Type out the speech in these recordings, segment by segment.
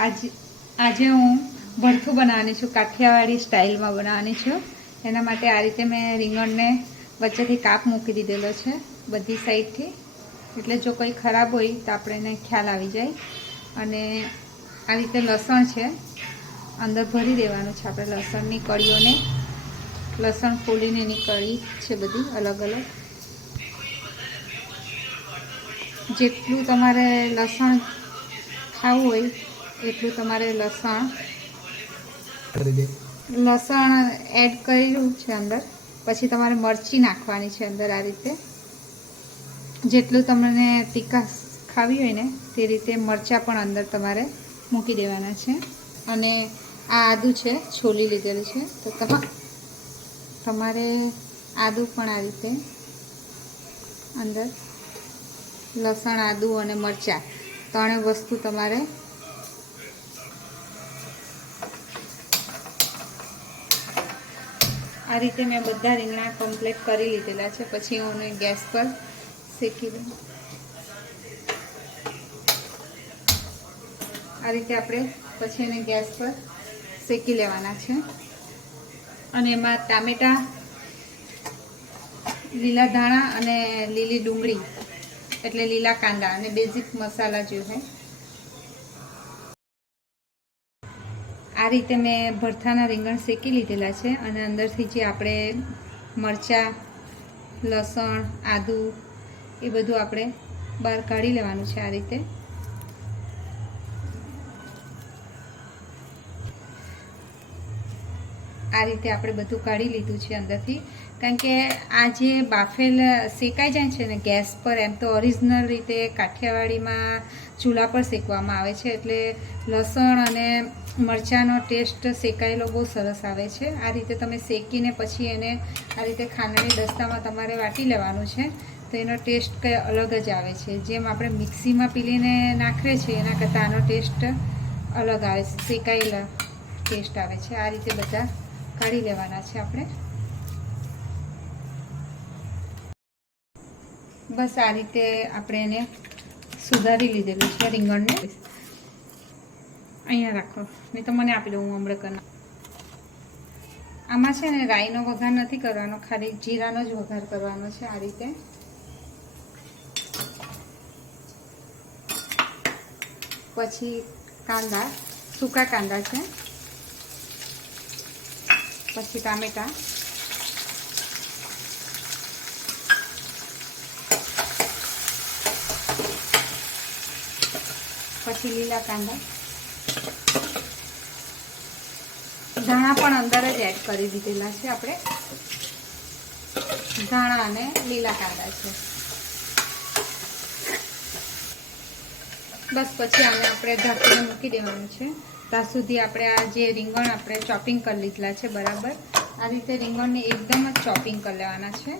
આજે હું ભરથું બનાવવાની છું, કાઠિયાવાડી સ્ટાઇલમાં બનાવવાની છું। એના માટે આ રીતે મેં રીંગણને વચ્ચેથી કાપ મૂકી દીધેલો છે બધી સાઈડથી, એટલે જો કોઈ ખરાબ હોય તો આપણે એને ખ્યાલ આવી જાય। અને આ રીતે લસણ છે અંદર ભરી દેવાનું છે આપણે લસણની કળીઓને, લસણ ફોલીને એની કળી છે બધી અલગ અલગ। જેટલું તમારે લસણ ખાવું હોય એટલું તમારે લસણ એડ કર્યું છે અંદર। પછી તમારે મરચી નાખવાની છે અંદર આ રીતે, જેટલું તમને તીખાશ ખાવી હોય ને તે રીતે મરચાં પણ અંદર તમારે મૂકી દેવાના છે। અને આ આદું છે છોલી લીધેલું છે, તો તમારે આદું પણ આ રીતે અંદર, લસણ આદું અને મરચાં ત્રણેય વસ્તુ તમારે આ રીતે મેં બધા રીંગણા કમ્પ્લીટ કરી લીધેલા છે। પછી હું ગેસ પર શેકી દઉં। આ રીતે આપણે પછી એને ગેસ પર શેકી લેવાના છે। અને એમાં ટામેટાં, લીલા ધાણા અને લીલી ડુંગળી એટલે લીલા કાંદા અને બેઝિક મસાલા જે હોય આ રીતે મેં ભરથાના રીંગણ શેકી લીધેલા છે। અને અંદરથી જે આપણે મરચાં, લસણ, આદું એ બધું આપણે બહાર કાઢી લેવાનું છે આ રીતે। આ રીતે આપણે બધું કાઢી લીધું છે અંદરથી, કારણ કે આ જે બાફેલ શેકાઈ જાય છે ને ગેસ પર, એમ તો ઓરિજિનલ રીતે કાઠિયાવાડીમાં ચૂલા પર શેકવામાં આવે છે, એટલે લસણ અને મરચાંનો ટેસ્ટ શેકાયેલો બહુ સરસ આવે છે। આ રીતે તમે શેકીને પછી એને આ રીતે ખાંડણી દસ્તામાં તમારે વાટી લેવાનું છે, તો એનો ટેસ્ટ કંઈ અલગ જ આવે છે। જેમ આપણે મિક્સીમાં પીલીને નાખીએ છીએ એના કરતાં આનો ટેસ્ટ અલગ આવે છે, શેકાયેલા ટેસ્ટ આવે છે। આ રીતે બધા કાઢી લેવાના છે આપણે। બસ આ રીતે આપણે એને સુધારી લીધેલું છે રીંગણને। અહીંયા રાખો, નહીં તો મને આપી દો, હું હમણાં કરી નાખું। આમાં છે ને રાઈનો વઘાર નથી કરવાનો, ખાલી જીરાનો જ વઘાર કરવાનો છે આ રીતે। પછી કાંદા, સૂકા કાંદા છે, પછી ટામેટાં, પછી લીલા કાંદા, ધાણા પણ અંદર જ એડ કરી દીધેલા છે આપણે, ધાણા અને લીલા કાંદા છે। બસ પછી આને આપણે ઢાંકીને મૂકી દેવાનું છે, ત્યાં સુધી આપણે આ જે રીંગણ આપણે ચોપિંગ કરી લીધેલા છે બરાબર, આ રીતે રીંગણને એકદમ જ ચોપિંગ કરી લેવાના છે।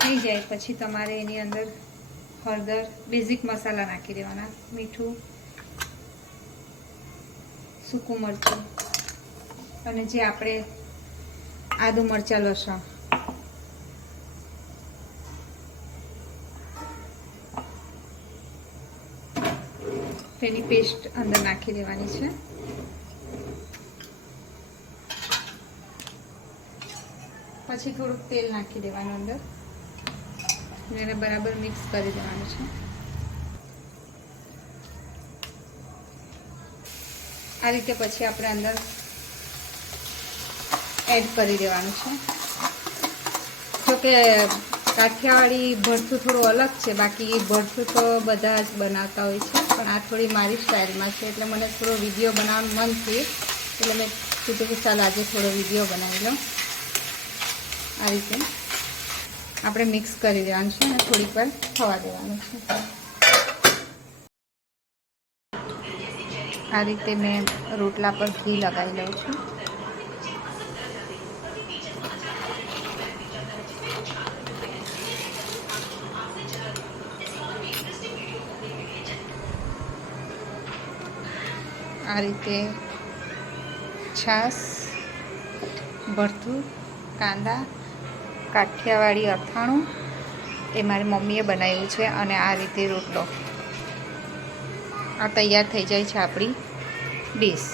થઈ જાય પછી તમારે એની અંદર હળદર, બેઝિક મસાલા નાખી દેવાના, મીઠું, સૂકું મરચું અને જે આપણે આદુ મરચાં લસણ તેની પેસ્ટ અંદર નાખી દેવાની છે। પછી થોડુંક તેલ નાખી દેવાનું અંદર, એને બરાબર મિક્સ કરી દેવાનું છે। આ રીતે પછી આપણે અંદર એડ કરી દેવાનું છે। જોકે કાઠિયાવાડી ભરથું થોડું અલગ છે, બાકી ભરથું તો બધા જ બનાવતા હોય છે, પણ આ થોડી મારી સ્ટાઇલમાં છે, એટલે મને થોડો વિડીયો બનાવવાનું મન થયું, એટલે મેં કીધું કે ચાલ આજે થોડો વિડીયો બનાવી લઉં। આ રીતે આપણે મિક્સ કરી દેવાનું છે અને થોડીક વાર થવા દેવાનું છે। આ રીતે મેં રોટલા પર ઘી લગાવી લઉં છું। આ રીતે છાશ, ભરથું, કાંદા, કાઠિયાવાડી અથાણું એ મારી મમ્મીએ બનાવ્યું છે, અને આ રીતે રોટલો। આ તૈયાર થઈ જાય છે આપણી ડીશ.